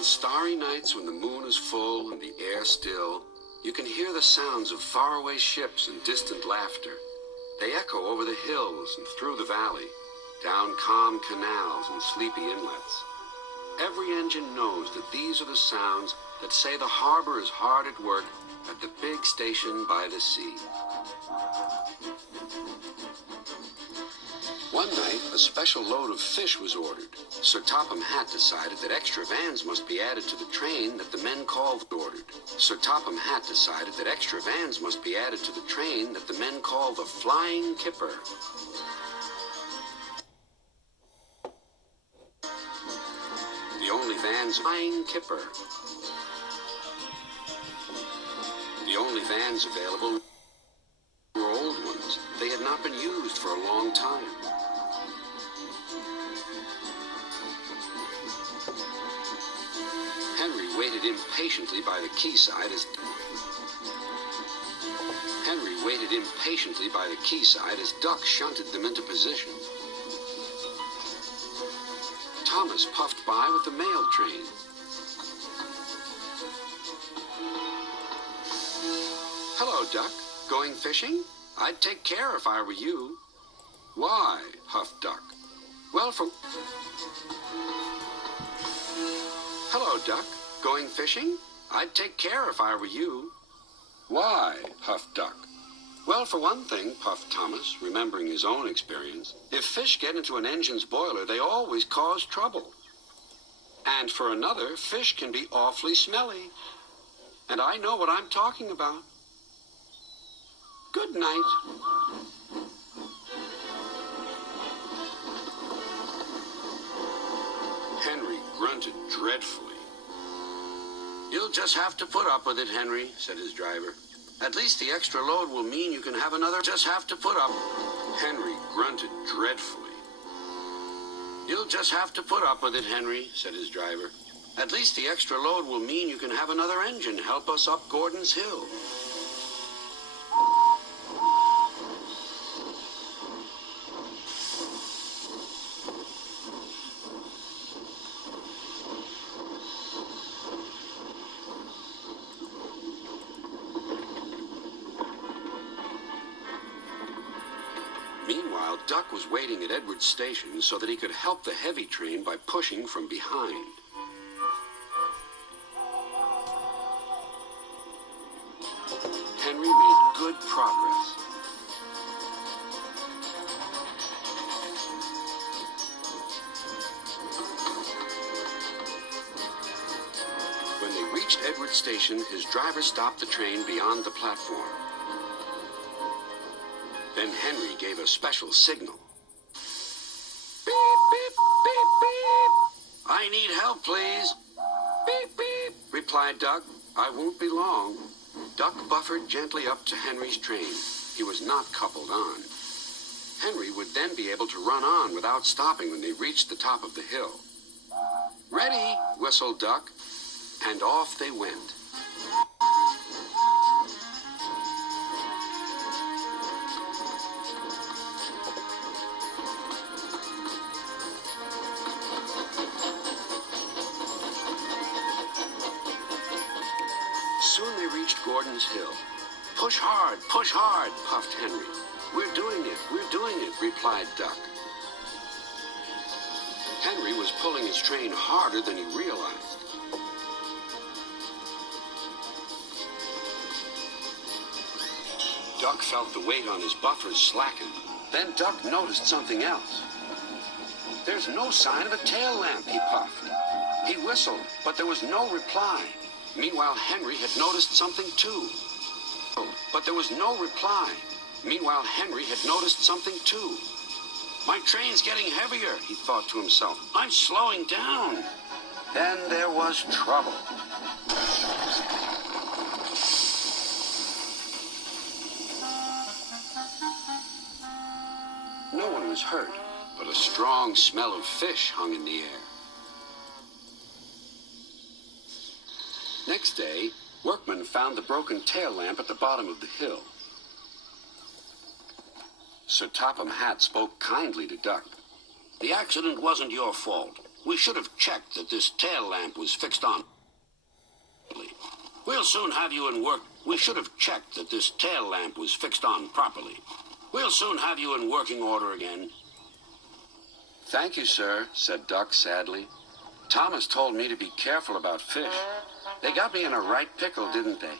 On starry nights when the moon is full and the air still, you can hear the sounds of faraway ships and distant laughter. They echo over the hills and through the valley, down calm canals and sleepy inlets. Every engine knows that these are the sounds that say the harbor is hard at work at the big station by the sea. One night, a special load of fish was ordered. Sir Topham Hatt decided that extra vans must be added to the train that the men called ordered. Sir Topham Hatt decided that extra vans must be added to the train that the men called the Flying Kipper. The only vans Flying Kipper. The only vans available were old ones. They had not been used for a long time. Henry waited impatiently by the quayside as Duck shunted them into position. Thomas puffed by with the mail train. Hello, Duck. Going fishing? I'd take care if I were you. Why? Huffed Duck. Well, Hello, Duck. Going fishing? I'd take care if I were you. Why? Huffed Duck. Well, for one thing, puffed Thomas, remembering his own experience, if fish get into an engine's boiler, they always cause trouble. And for another, fish can be awfully smelly. And I know what I'm talking about. Good night. Henry grunted dreadfully. You'll just have to put up with it, Henry, said his driver. At least the extra load will mean you can have another. Just have to put up. Henry grunted dreadfully. You'll just have to put up with it, Henry, said his driver. At least the extra load will mean you can have another engine help us up Gordon's Hill. Meanwhile, Duck was waiting at Edward's station so that he could help the heavy train by pushing from behind. Henry made good progress. When they reached Edward's station, his driver stopped the train beyond the platform. Then Henry gave a special signal. Beep, beep, beep, beep. I need help, please. Beep, beep, replied Duck. I won't be long. Duck buffered gently up to Henry's train. He was not coupled on. Henry would then be able to run on without stopping when they reached the top of the hill. Ready, whistled Duck, and off they went. Soon they reached Gordon's Hill. Push hard, puffed Henry. We're doing it, replied Duck. Henry was pulling his train harder than he realized. Duck felt the weight on his buffers slacken. Then Duck noticed something else. There's no sign of a tail lamp, he puffed. He whistled, but there was no reply. Meanwhile, Henry had noticed something too. But there was no reply. Meanwhile, Henry had noticed something too. My train's getting heavier, he thought to himself. I'm slowing down. Then there was trouble. No one was hurt, but a strong smell of fish hung in the air. Next day, Workmen found the broken tail lamp at the bottom of the hill. Sir Topham Hatt spoke kindly to Duck. The accident wasn't your fault. We should have checked that this tail lamp was fixed on. We'll soon have you in work. We should have checked that this tail lamp was fixed on properly. We'll soon have you in working order again. Thank you, sir, said Duck sadly. Thomas told me to be careful about fish. They got me in a right pickle, didn't they?